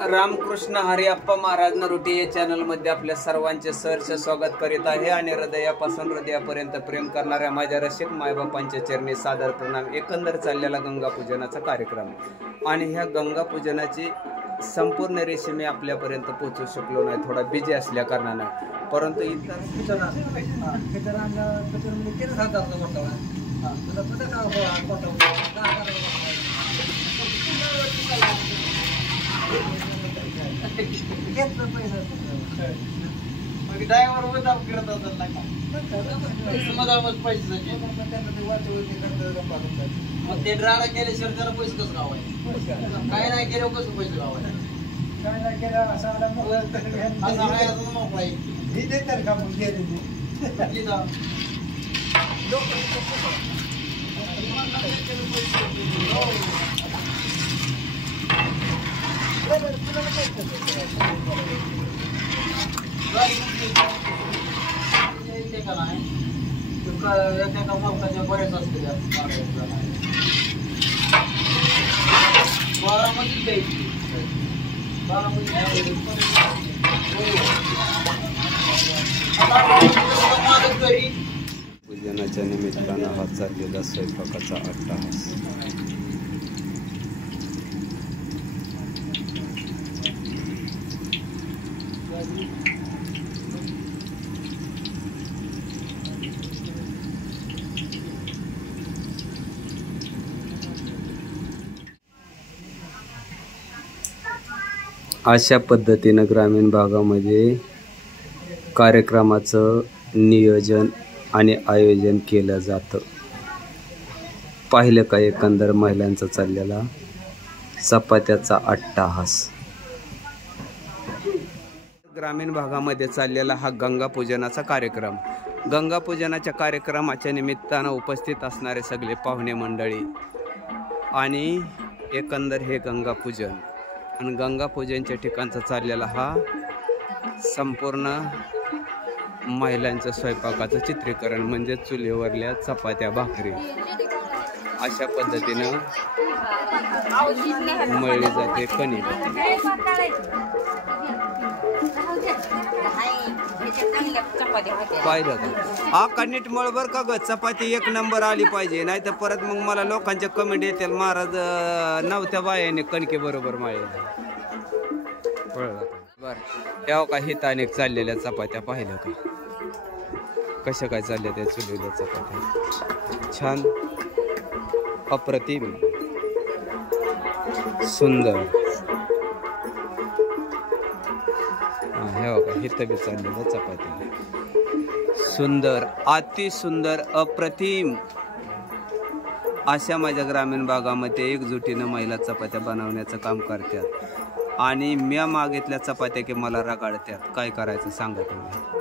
रामकृष्ण हरी अप्पा महाराज नरोटी या चॅनल मध्ये आपल्या सर्वांचे सहर्ष स्वागत करीत आहे आणि हृदयापासून हृदयापर्यंत प्रेम करणाऱ्या माझ्या रसिक मायबापांच्या चरणी सादर प्रणाम। एकंदर चाललेला गंगा पूजनाचा कार्यक्रम आणि ह्या गंगा पूजनाची संपूर्ण रेसिपी आपल्यापर्यंत पोहोचू शकलो नाही, थोडा बिझी असल्या कारणाने, परंतु ड्रायव्हर मुद्दाम करत असेल ना मग ते ड्रायव्हर केल्याशिवाय त्याला पैसे कसं गावायचे? काय नाही केलं कसं पैसे गावायचे? काय नाही केलं असं मोकळा देतात का मग बरेच असते बारामतीत द्यायची, पूजनाच्या निमित्तानं हा चाललेला स्वयंपाकाचा अट्टाहास। अशा पद्धतीनं ग्रामीण भागामध्ये कार्यक्रमाचं नियोजन आणि आयोजन केलं जातं। पाहिलं का एकंदर महिलांचा चाललेला चपात्याचा अट्टाहास। ग्रामीण भागामध्ये चाललेला हा गंगा पूजनाचा कार्यक्रम। गंगा पूजनाच्या कार्यक्रमाच्या निमित्तानं उपस्थित असणारे सगळे पाहुणे मंडळी आणि एकंदर हे गंगा पूजन आणि गंगा पूजनच्या ठिकाणचा चाललेला हा संपूर्ण महिलांच्या स्वयंपाकाचं चित्रीकरण, म्हणजे चुलीवरल्या चपात्या भाकरी अशा पद्धतीनं मळली जाते कणिक। पाहिलं का हा कणिक मळबर का ग, चपाती एक नंबर आली पाहिजे, नाही तर परत मग मला लोकांच्या कमेंट येतील महाराज नव्हत्या बायाने कणके बरोबर माळले। बर तेव्हा का हिताने चाललेल्या चपात्या पाहिलं का कशा काय चालल्या त्या चुलील्या चपात्या, छान अप्रतिम सुंदर। हे बघा हिथं बी चाललेल्या चपात्या सुंदर, अति सुंदर, अप्रतिम अशा माझ्या ग्रामीण भागामध्ये एकजुटीनं महिला चपात्या बनवण्याचं काम करतात आणि म्या मागितल्या चपात्या की मला रगाडतात। काय करायचं सांगा तुम्ही?